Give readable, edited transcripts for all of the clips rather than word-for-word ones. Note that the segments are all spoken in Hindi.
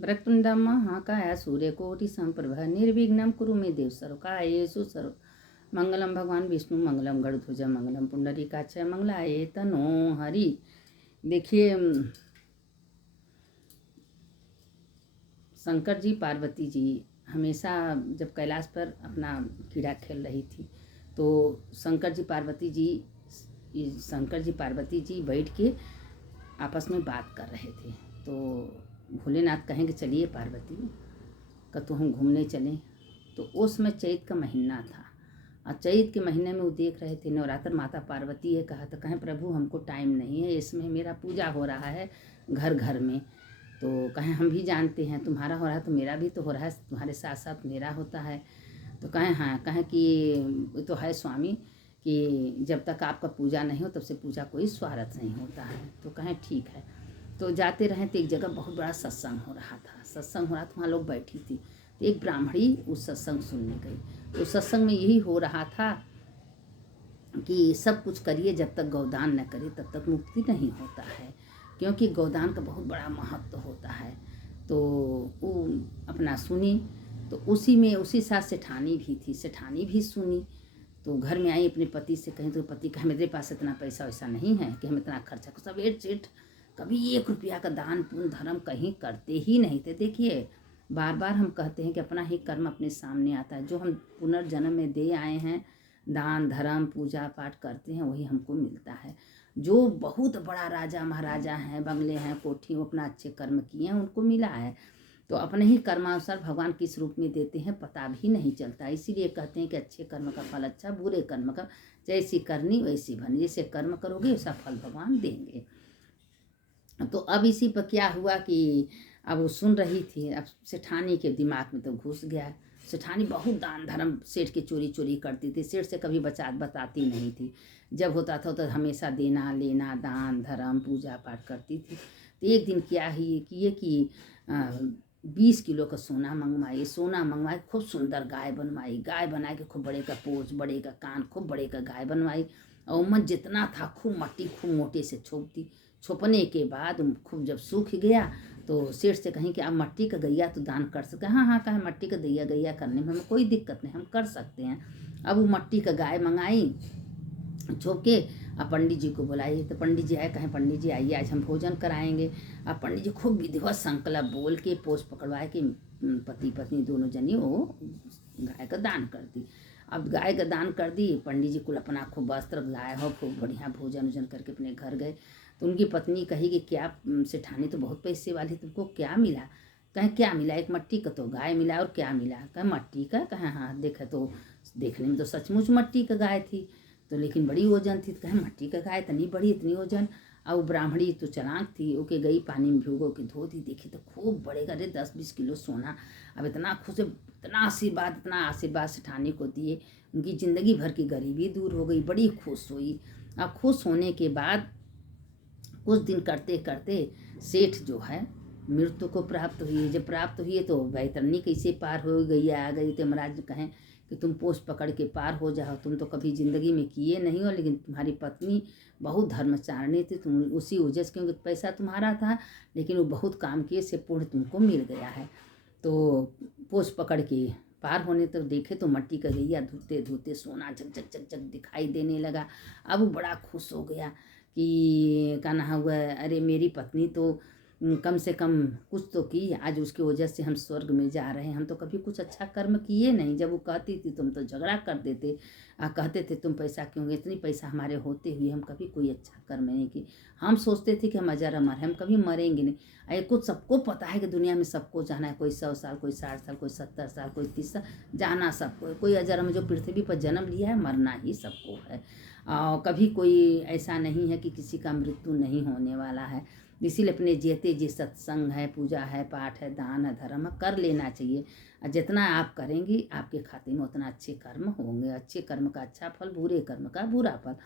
वक्रतुंड महाकाय सूर्यकोटि समप्रभ निर्विघ्नं कुरु मे देव सर्वकार्येषु सर्व मंगलम भगवान विष्णु मंगलम गरुड़ध्वज मंगलम पुंडरीकाक्ष मंगलाय तनो हरि। देखिए, शंकर जी पार्वती जी हमेशा जब कैलाश पर अपना कीड़ा खेल रही थी तो शंकर जी पार्वती जी बैठ के आपस में बात कर रहे थे। तो भोलेनाथ कहेंगे चलिए पार्वती कतो हम घूमने चलें। तो उस समय चैत का महीना था और चैत के महीने में वो देख रहे थे नवरात्र माता पार्वती है कहा। तो कहें प्रभु हमको टाइम नहीं है, इसमें मेरा पूजा हो रहा है घर घर में। तो कहें हम भी जानते हैं तुम्हारा हो रहा है तो मेरा भी तो हो रहा है, तुम्हारे साथ साथ मेरा होता है। तो कहें हाँ, कहें कि तो है स्वामी कि जब तक आपका पूजा नहीं हो तब से पूजा कोई स्वार्थ नहीं होता है। तो कहें ठीक है। तो जाते रहे तो एक जगह बहुत बड़ा सत्संग हो रहा था। सत्संग हो रहा था, वहाँ लोग बैठी थी। तो एक ब्राह्मणी उस सत्संग सुनने गई। उस सत्संग में यही हो रहा था कि सब कुछ करिए, जब तक गौदान न करे तब तक मुक्ति नहीं होता है, क्योंकि गौदान का बहुत बड़ा महत्व होता है। तो वो अपना सुनी। तो उसी साथ सेठानी भी थी, सेठानी भी सुनी। तो घर में आई अपने पति से कहीं। तो पति कहे मेरे पास इतना पैसा वैसा नहीं है कि हम इतना खर्चा कर। सब सेठ कभी 1 रुपया का दान पुण्य धर्म कहीं करते ही नहीं थे। देखिए, बार बार हम कहते हैं कि अपना ही कर्म अपने सामने आता है। जो हम पुनर्जन्म में दे आए हैं, दान धर्म पूजा पाठ करते हैं, वही हमको मिलता है। जो बहुत बड़ा राजा महाराजा हैं, बंगले हैं, कोठी, अपना अच्छे कर्म किए हैं, उनको मिला है। तो अपने ही कर्मानुसार भगवान किस रूप में देते हैं पता भी नहीं चलता। इसीलिए कहते हैं कि अच्छे कर्म का फल अच्छा, बुरे कर्म का जैसी करनी वैसी भरनी। जैसे कर्म करोगे वैसा फल भगवान देंगे। तो अब इसी पर क्या हुआ कि अब वो सुन रही थी। अब सेठानी के दिमाग में तो घुस गया। सेठानी बहुत दान धर्म सेठ की चोरी चोरी करती थी। सेठ से कभी बताती नहीं थी। जब होता था तो हमेशा देना लेना, दान धर्म पूजा पाठ करती थी। तो एक दिन क्या ही कि 20 किलो का सोना मंगवाई। खूब सुंदर गाय बना के खूब बड़े का पोच, बड़े का कान, खूब बड़े का गाय बनवाई। और उम्मत जितना था खूब मट्टी खूब मोटे से छोपने के बाद खूब जब सूख गया तो सेठ से कहीं कि आप मट्टी का गैया तो दान कर सकते हैं। हाँ हाँ, कहें मट्टी का गैया करने में हमें कोई दिक्कत नहीं, हम कर सकते हैं। अब वो मट्टी का गाय मंगाई छोप के। अब पंडित जी को बुलाई। तो पंडित जी आए, कहें पंडित जी आइए आज हम भोजन कराएंगे। अब पंडित जी खूब विधिवत संकल्प बोल के पोष पकड़वाए कि पति पत्नी दोनों जनी वो गाय का दान कर दी। अब गाय का दान कर दी। पंडित जी कुल अपना खूब वस्त्र लाए हो, खूब बढ़िया भोजन वोजन करके अपने घर गए। तो उनकी पत्नी कही कि क्या सेठानी तो बहुत पैसे वाली, तुमको क्या मिला? कहें क्या मिला? एक मट्टी का तो गाय मिला। और क्या मिला? कहें मट्टी का। कहें हाँ, देखे तो देखने में तो सचमुच मट्टी का गाय थी, तो लेकिन बड़ी वजन थी। तो कहें मट्टी का गाय इतनी बड़ी इतनी वजन। और वो ब्राह्मणी तो चालाक थी, ओके गई पानी में भिगो के धो दी। देखी तो खूब बड़े अरे 10-20 किलो सोना। अब इतना खुश, इतना आशीर्वाद सेठानी को दिए। उनकी ज़िंदगी भर की गरीबी दूर हो गई, बड़ी खुश हुई। अब खुश होने के बाद कुछ दिन करते करते सेठ जो है मृत्यु को प्राप्त हुई। जब प्राप्त हुई तो बैतरनी कैसे पार हो गई, आ गई। तो महाराज कहें कि तुम पोष पकड़ के पार हो जाओ, तुम तो कभी ज़िंदगी में किए नहीं हो, लेकिन तुम्हारी पत्नी बहुत धर्मचारिणी थी, तुम उसी वजह से, क्योंकि पैसा तुम्हारा था लेकिन वो बहुत काम किए से पुण्य तुमको मिल गया है। तो पोष पकड़ के पार होने तक देखे तो मट्टी का गैया धोते धोते सोना झक झक झक झक दिखाई देने लगा। अब वो बड़ा खुश हो गया कि कहना हुआ अरे मेरी पत्नी तो कम से कम कुछ तो की, आज उसकी वजह से हम स्वर्ग में जा रहे हैं। हम तो कभी कुछ अच्छा कर्म किए नहीं। जब वो कहती थी तुम तो झगड़ा कर देते, कहते थे तुम पैसा क्यों, इतनी पैसा हमारे होते हुए हम कभी कोई अच्छा कर्म नहीं किए। हम सोचते थे कि हम अजर अमर हैं, हम कभी मरेंगे नहीं। अरे कुछ सबको पता है कि दुनिया में सबको जाना है, कोई 100 साल, कोई 60 साल, कोई 70 साल, कोई 30 साल, जाना सबको है। कोई अजर अमर जो पृथ्वी पर जन्म लिया है, मरना ही सबको है। और कभी कोई ऐसा नहीं है कि किसी का मृत्यु नहीं होने वाला है। इसीलिए अपने जेते जी सत्संग है, पूजा है, पाठ है, दान है, धर्म है, कर लेना चाहिए। और जितना आप करेंगी आपके खाते में उतना अच्छे कर्म होंगे। अच्छे कर्म का अच्छा फल, बुरे कर्म का बुरा फल।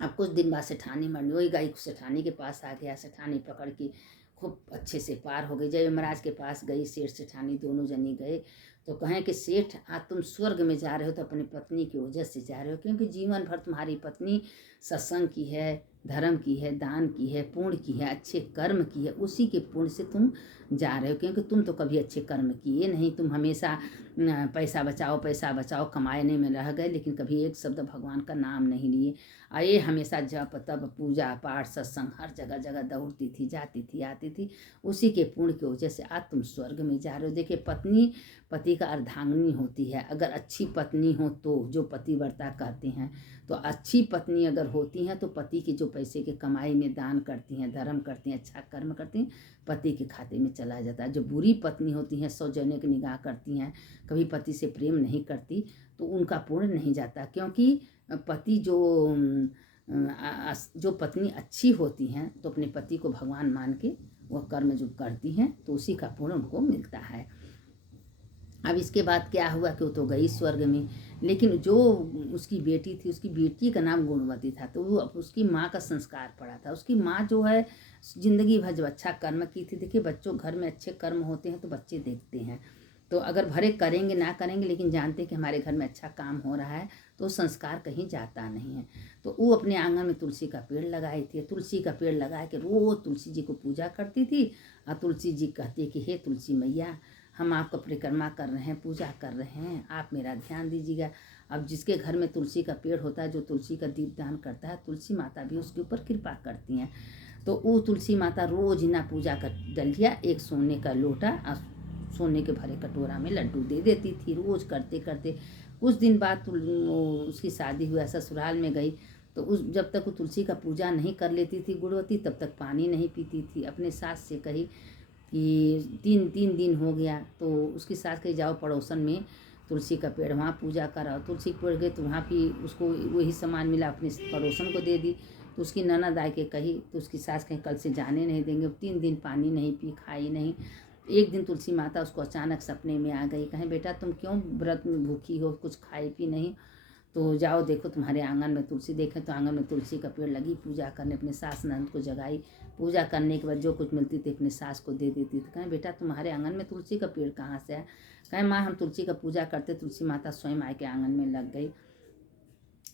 अब कुछ दिन बाद सेठानी मरनी, वही गाय सेठानी के पास आ गया। सेठानी पकड़ के खूब अच्छे से पार हो गई। जब यमराज के पास गई, सेठ सेठानी दोनों जनी गए। तो कहें कि सेठ आज तुम स्वर्ग में जा रहे हो तो अपनी पत्नी की वजह से जा रहे हो, क्योंकि जीवन भर तुम्हारी पत्नी सत्संग की है, धर्म की है, दान की है, पुण्य की है, अच्छे कर्म की है, उसी के पुण्य से तुम जा रहे हो। क्योंकि तुम तो कभी अच्छे कर्म किए नहीं, तुम हमेशा पैसा बचाओ पैसा बचाओ कमाने में रह गए, लेकिन कभी एक शब्द भगवान का नाम नहीं लिए। और ये हमेशा जप तप पूजा पाठ सत्संग हर जगह जगह दौड़ती थी, जाती थी, आती थी। उसी के पुण्य की वजह से आज तुम स्वर्ग में जा रहे हो। देखिए, पत्नी पति का अर्धांगिनी होती है। अगर अच्छी पत्नी हो तो, जो पतिव्रता कहते हैं, तो अच्छी पत्नी अगर होती हैं तो पति के जो पैसे के कमाई में दान करती हैं, धर्म करती हैं, अच्छा कर्म करती हैं, पति के खाते में चला जाता है। जो बुरी पत्नी होती हैं, सौजन्य निगाह करती हैं, कभी पति से प्रेम नहीं करती, तो उनका पुण्य नहीं जाता। क्योंकि पति जो पत्नी अच्छी होती हैं तो अपने पति को भगवान मान के वह कर्म जो करती हैं तो उसी का पुण्य उनको मिलता है। अब इसके बाद क्या हुआ कि वो तो गई स्वर्ग में, लेकिन जो उसकी बेटी थी, उसकी बेटी का नाम गुणवती था, तो वो उसकी माँ का संस्कार पड़ा था। उसकी माँ जो है जिंदगी भर जो अच्छा कर्म की थी। देखिए, बच्चों घर में अच्छे कर्म होते हैं तो बच्चे देखते हैं, तो अगर भरे करेंगे ना करेंगे, लेकिन जानते कि हमारे घर में अच्छा काम हो रहा है, तो संस्कार कहीं जाता नहीं है। तो वो अपने आंगन में तुलसी का पेड़ लगाई थी। तुलसी का पेड़ लगा के रोज तुलसी जी को पूजा करती थी। और तुलसी जी कहती कि हे तुलसी मैया, हम आपका परिक्रमा कर रहे हैं, पूजा कर रहे हैं, आप मेरा ध्यान दीजिएगा। अब जिसके घर में तुलसी का पेड़ होता है, जो तुलसी का दीपदान करता है, तुलसी माता भी उसके ऊपर कृपा करती हैं। तो वो तुलसी माता रोज ना पूजा कर डलिया, एक सोने का लोटा और सोने के भरे कटोरा में लड्डू दे देती थी। रोज करते करते कुछ दिन बाद उसकी शादी हुआ, ससुराल में गई, तो उस जब तक वो तुलसी का पूजा नहीं कर लेती थी गुणवती, तब तक पानी नहीं पीती थी। अपने सास से कही कि तीन दिन हो गया, तो उसकी सास कही जाओ पड़ोसन में तुलसी का पेड़, वहाँ पूजा कराओ। तुलसी के पेड़ गए तो वहाँ भी उसको वही सामान मिला, अपने पड़ोसन को दे दी। तो उसकी ननद आए के कही, तो उसकी सास कहीं कल से जाने नहीं देंगे। 3 दिन पानी नहीं पी, खाई नहीं। एक दिन तुलसी माता उसको अचानक सपने में आ गई, कहें बेटा तुम क्यों व्रत में भूखी हो, कुछ खाई पी नहीं, तो जाओ देखो तुम्हारे आंगन में तुलसी। देखें तो आंगन में तुलसी का पेड़ लगी, पूजा करने अपने सास नंद को जगाई। पूजा करने के बाद जो कुछ मिलती थी अपने सास को दे देती थी। कहें बेटा तुम्हारे आंगन में तुलसी का पेड़ कहाँ से है? कहें माँ हम तुलसी का पूजा करते। तुलसी माता स्वयं आए के आंगन में लग गई।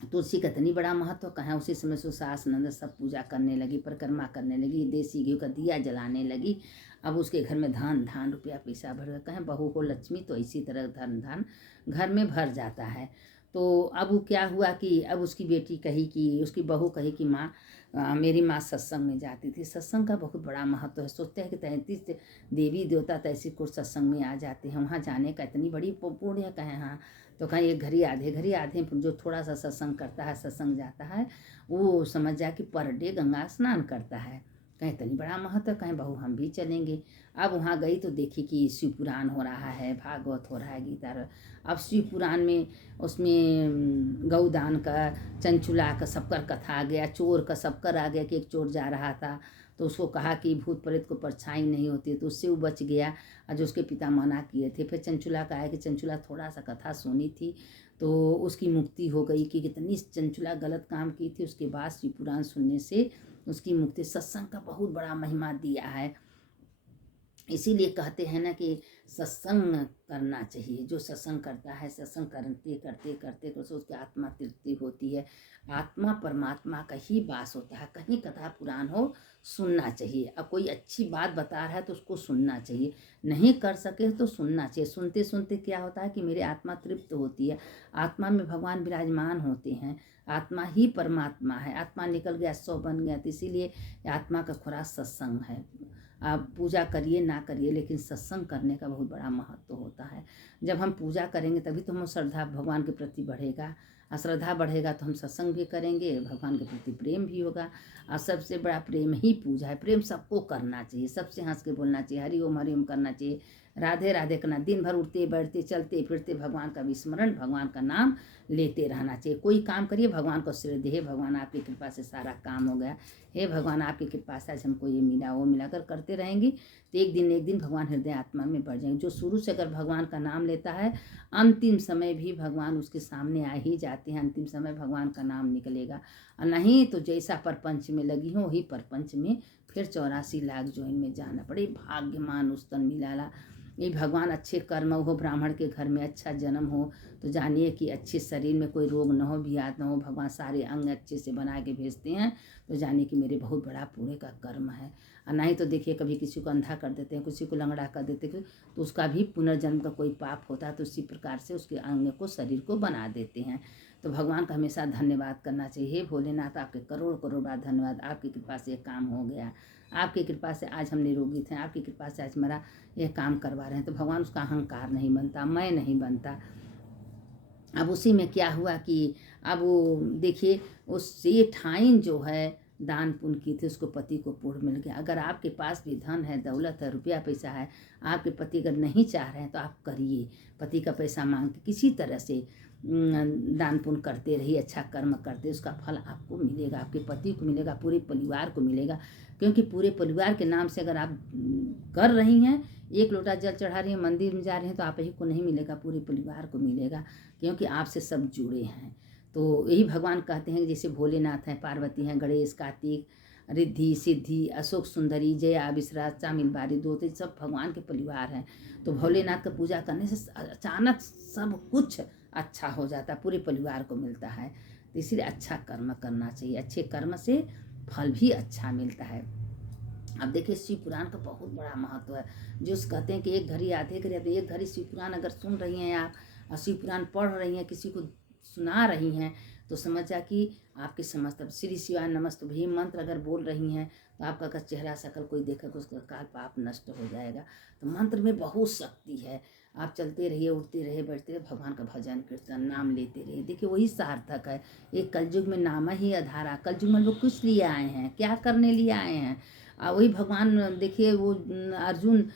तुलसी का इतनी बड़ा महत्व कहाँ। उसी समय से सास नंद सब पूजा करने लगी, परिक्रमा करने लगी, देसी घी का दिया जलाने लगी। अब उसके घर में धन धान रुपया पैसा भर गया। कहें बहू हो लक्ष्मी, तो इसी तरह धन धान घर में भर जाता है। तो अब वो क्या हुआ कि अब उसकी बेटी कही कि, उसकी बहू कही कि माँ मेरी माँ सत्संग में जाती थी। सत्संग का बहुत बड़ा महत्व है। सोचते हैं कि 33 देवी देवता तैसी कुछ सत्संग में आ जाते हैं, वहाँ जाने का इतनी बड़ी पुण्य है। कहें हाँ, तो कहें एक घड़ी आधे जो थोड़ा सा सत्संग करता है, सत्संग जाता है, वो समझ जाए कि पर डे गंगा स्नान करता है। कहें इतनी बड़ा महत्व, कहें बहू हम भी चलेंगे। अब वहाँ गई तो देखी कि शिव पुराण हो रहा है, भागवत हो रहा है, गीता। अब शिव पुराण में उसमें गौदान का, चंचुला का सबकर कथा आ गया, चोर का सबकर आ गया कि एक चोर जा रहा था तो उसको कहा कि भूत प्रेत को परछाई नहीं होती, तो उससे वो बच गया और जो उसके पिता मना किए थे। फिर चंचुला का आया कि चंचुला थोड़ा सा कथा सुनी थी तो उसकी मुक्ति हो गई कि कितनी चंचुला गलत काम की थी। उसके बाद शिव पुराण सुनने से उसकी मुक्ति। सत्संग का बहुत बड़ा महिमा दिया है। इसीलिए कहते हैं ना कि सत्संग करना चाहिए। जो सत्संग करता है, सत्संग करते करते करते करते उसकी आत्मा तृप्ति होती है। आत्मा परमात्मा का ही वास होता है। कहीं कथा पुराण हो सुनना चाहिए। अब कोई अच्छी बात बता रहा है तो उसको सुनना चाहिए, नहीं कर सके तो सुनना चाहिए। सुनते सुनते क्या होता है कि मेरी आत्मा तृप्त होती है। आत्मा में भगवान विराजमान होते हैं। आत्मा ही परमात्मा है। आत्मा निकल गया 100 बन गया। तो इसीलिए आत्मा का खुराक सत्संग है। आप पूजा करिए ना करिए, लेकिन सत्संग करने का बहुत बड़ा महत्व होता है। जब हम पूजा करेंगे तभी तो हम श्रद्धा भगवान के प्रति बढ़ेगा, और श्रद्धा बढ़ेगा तो हम सत्संग भी करेंगे, भगवान के प्रति प्रेम भी होगा। और सबसे बड़ा प्रेम ही पूजा है। प्रेम सबको करना चाहिए, सबसे हंस के बोलना चाहिए, हरि ओम करना चाहिए, राधे राधे करना। दिन भर उठते बैठते चलते फिरते भगवान का विस्मरण, भगवान का नाम लेते रहना चाहिए। कोई काम करिए भगवान को श्रेय दे, भगवान आपकी कृपा से सारा काम हो गया, हे भगवान आपकी कृपा से आज हमको ये मिला वो मिला कर करते रहेंगी तो एक दिन भगवान हृदय आत्मा में बढ़ जाएंगे। जो शुरू से अगर भगवान का नाम लेता है, अंतिम समय भी भगवान उसके सामने आ ही जाते हैं। अंतिम समय भगवान का नाम निकलेगा, और नहीं तो जैसा परपंच में लगी हो वही परपंच में फिर 84 लाख जोइन में जाना पड़े। भाग्यमान उस तन मिलाला। ये भगवान अच्छे कर्म हो, ब्राह्मण के घर में अच्छा जन्म हो, तो जानिए कि अच्छे शरीर में कोई रोग न हो, बियाद न हो, भगवान सारे अंग अच्छे से बना के भेजते हैं, तो जानिए कि मेरे बहुत बड़ा पूरे का कर्म है। और नहीं तो देखिए कभी किसी को अंधा कर देते हैं, किसी को लंगड़ा कर देते हैं, तो उसका भी पुनर्जन्म का कोई पाप होता है, तो उसी प्रकार से उसके अंग को, शरीर को बना देते हैं। तो भगवान का हमेशा धन्यवाद करना चाहिए। हे भोलेनाथ, आपके करोड़ करोड़ बार धन्यवाद, आपकी कृपा से ये काम हो गया, आपकी कृपा से आज हम निरोगी थे, आपकी कृपा से आज मेरा ये काम करवा रहे हैं। तो भगवान उसका अहंकार नहीं बनता, मैं नहीं बनता। अब उसी में क्या हुआ कि अब वो देखिए उस ये ठाइन जो है दान पुण्य की थी, उसको पति को पूर्ण मिल गया। अगर आपके पास भी धन है, दौलत है, रुपया पैसा है, आपके पति अगर नहीं चाह रहे हैं तो आप करिए, पति का पैसा मांग के किसी तरह से दान पुण्य करते रहिए, अच्छा कर्म करते, उसका फल आपको मिलेगा, आपके पति को मिलेगा, पूरे परिवार को मिलेगा। क्योंकि पूरे परिवार के नाम से अगर आप कर रही हैं, एक लोटा जल चढ़ा रही हैं, मंदिर में जा रहे हैं, तो आप ही को नहीं मिलेगा, पूरे परिवार को मिलेगा, क्योंकि आपसे सब जुड़े हैं। तो यही भगवान कहते हैं, जैसे भोलेनाथ हैं, पार्वती हैं, गणेश, कार्तिक, रिद्धि, सिद्धि, अशोक सुंदरी, जया, विश्राज, चामिल बारी, दोते, सब भगवान के परिवार हैं। तो भोलेनाथ का पूजा करने से अचानक सब कुछ अच्छा हो जाता है, पूरे परिवार को मिलता है। तो इसलिए अच्छा कर्म करना चाहिए, अच्छे कर्म से फल भी अच्छा मिलता है। अब देखिए शिव पुराण का बहुत बड़ा महत्व है। जो कहते हैं कि एक घड़ी आधे घड़ी, एक घड़ी शिव पुराण अगर सुन रही हैं आप, और शिव पुराण पढ़ रही हैं, किसी को सुना रही हैं, तो समझ जा कि आपके समस्त श्री शिवाय नमस्तुभ्ये मंत्र अगर बोल रही हैं, तो आपका अगर चेहरा सकल कोई देखेगा, उसका काल पाप नष्ट हो जाएगा। तो मंत्र में बहुत शक्ति है। आप चलते रहिए, उठते रहिए, बैठते रहिए, भगवान का भजन कीर्तन नाम लेते रहिए। देखिए वही सार्थक है। एक कलयुग में नाम ही आधारा। कलयुग में लोग किस लिए आए हैं, क्या करने लिए आए हैं? वही भगवान देखिए वो अर्जुन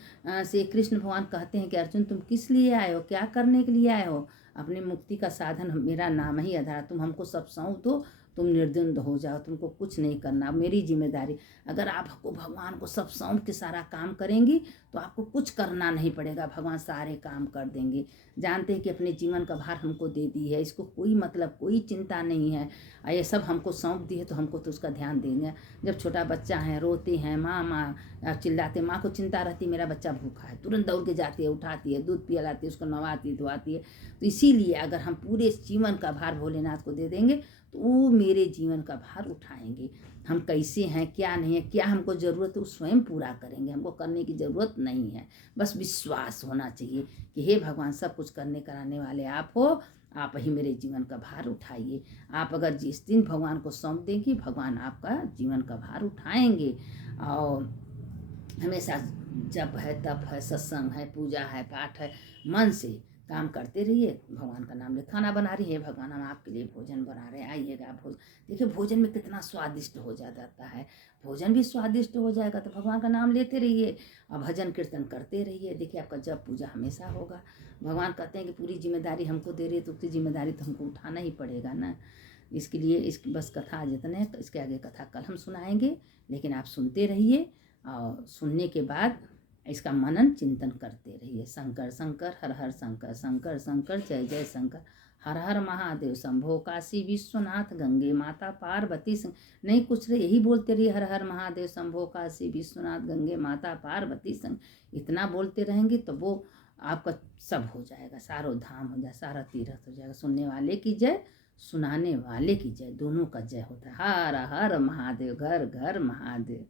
से कृष्ण भगवान कहते हैं कि अर्जुन तुम किस लिए आए हो, क्या करने के लिए आए हो? अपनी मुक्ति का साधन मेरा नाम ही आधार। तुम हमको सब सौंप दो, तुम निर्द्वंद हो जाओ, तुमको कुछ नहीं करना, मेरी जिम्मेदारी। अगर आपको भगवान को सब सौंप के सारा काम करेंगी, तो आपको कुछ करना नहीं पड़ेगा, भगवान सारे काम कर देंगे। जानते हैं कि अपने जीवन का भार हमको दे दी है, इसको कोई मतलब कोई चिंता नहीं है, ये सब हमको सौंप दी है, तो हमको तो उसका ध्यान देंगे। जब छोटा बच्चा है, रोते हैं माँ माँ चिल्लाते, माँ को चिंता रहती मेरा बच्चा भूखा है, तुरंत दौड़ के जाती है, उठाती है, दूध पिलाती है, उसको नहवाती धुआती है। तो इसीलिए अगर हम पूरे जीवन का भार भोलेनाथ को दे देंगे, तो वो मेरे जीवन का भार उठाएंगे। हम कैसे हैं, क्या नहीं है, क्या हमको ज़रूरत है, वो स्वयं पूरा करेंगे। हमको करने की ज़रूरत नहीं है, बस विश्वास होना चाहिए कि हे भगवान सब कुछ करने कराने वाले आप हो, आप ही मेरे जीवन का भार उठाइए। आप अगर जिस दिन भगवान को सौंप देंगी, भगवान आपका जीवन का भार उठाएंगे। और हमेशा जप है, तप है, सत्संग है, पूजा है, पाठ है, मन से काम करते रहिए, भगवान का नाम ले। खाना बना रही है, भगवान हम आपके लिए भोजन बना रहे हैं, आइएगा भोजन। देखिए भोजन में कितना स्वादिष्ट हो जाता है, भोजन भी स्वादिष्ट हो जाएगा, तो भगवान का नाम लेते रहिए और भजन कीर्तन करते रहिए। देखिए आपका जप पूजा हमेशा होगा। भगवान कहते हैं कि पूरी जिम्मेदारी हमको दे रही है, तो उसकी जिम्मेदारी तो हमको उठाना ही पड़ेगा ना। इसके लिए इसकी बस कथा जितने, इसके आगे कथा कल हम सुनाएंगे, लेकिन आप सुनते रहिए और सुनने के बाद इसका मनन चिंतन करते रहिए। शंकर शंकर हर हर शंकर, शंकर शंकर जय जय शंकर, हर हर महादेव शंभो काशी विश्वनाथ, गंगे माता पार्वती संग। नहीं कुछ रहे, यही बोलते रहिए, हर हर महादेव शंभो काशी विश्वनाथ, गंगे माता पार्वती संग। इतना बोलते रहेंगे तो वो आपका सब हो जाएगा, सारो धाम हो जाए, सारा तीर्थ हो जाएगा। सुनने वाले की जय, सुनाने वाले की जय, दोनों का जय होता है। हर हर महादेव, घर घर महादेव।